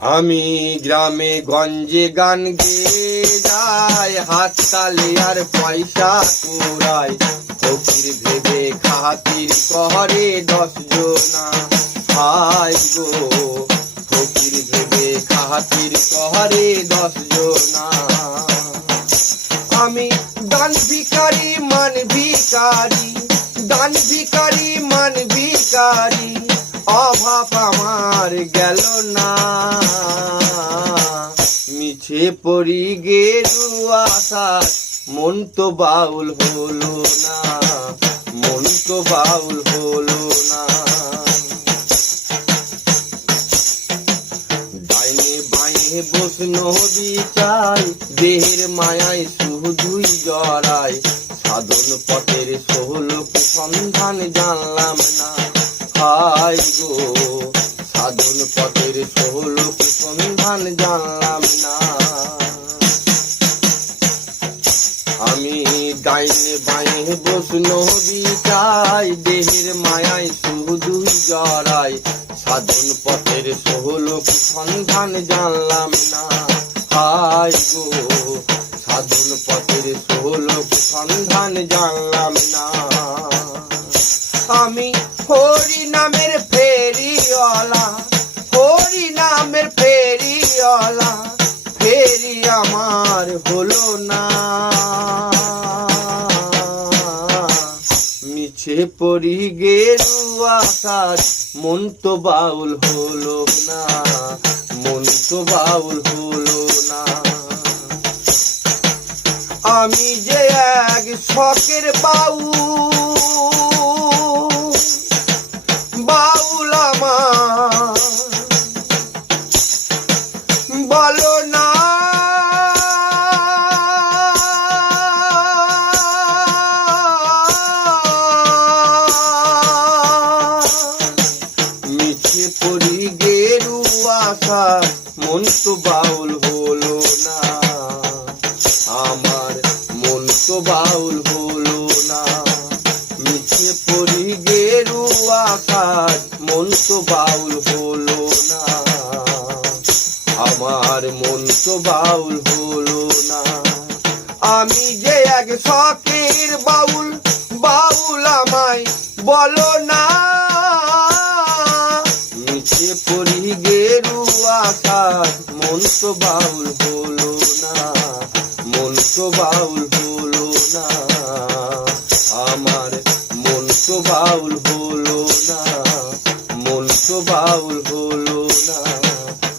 আমি গ্রামে গঞ্জে গান গেয়ে যাই, হাত তালে আর পয়সা কুড়াই। ফকির ভেবে খাতির করে 10 জনা, হায় গো ফকির ভেবে খাতির করে 10 জনা। আমি দান ভিখারি মান ভিখারি, দান ভিখারি মান ভিখারি, অভাব আমার গেল না। মিছে পড়ি গেরুয়া শাক, মন তো বাউল হলো না, মন তো বাউল হলো না। ডাইনে বাঁয়ে বসনো বিচাই, দেহের মায়ায় শুধুই জড়াই। সাধন পথের সোহলোক সন্ধান জানলাম না, হায় গো সাধন পথের সোহলোক সন্ধান জানলাম না। আমি ডাইনে বাঁয়ে বসনো বিচাই, দেহের মায়ায় শুধুই জড়াই। সাধন পথের সোহলোক সন্ধান জানলাম না, হায় গো সাধন পথের সোহলোক সন্ধান জানলাম না। আমি হরি নামের ফেরিওয়ালা, হরি নামের ফেরিওয়ালা, ফেরি আমার হলো না। মিছে পড়ি গেরুয়া শাক, মন তো বাউল হলো না, মন তো বাউল হলো না। আমি যে এক শখের বাউল, বাউল আমার বলো না। মিছে পড়ি গেরুয়া শাক, মন তো বাউল হলো না, আমার মন তো বাউল হলো না। মিছে পড়ি গেরুয়া শাক, মন তো বাউল হলো না, আমার মন তো বাউল হলো না। আমি যে এক শখের বাউল, বাউল আমায় বলো না। মিছে পড়ি গেরুয়া শাক, মন তো বাউল হলো না, মন তো বাউল হলো না, আমার মন তো বাউল হলো না, মন তো বাউল হলো।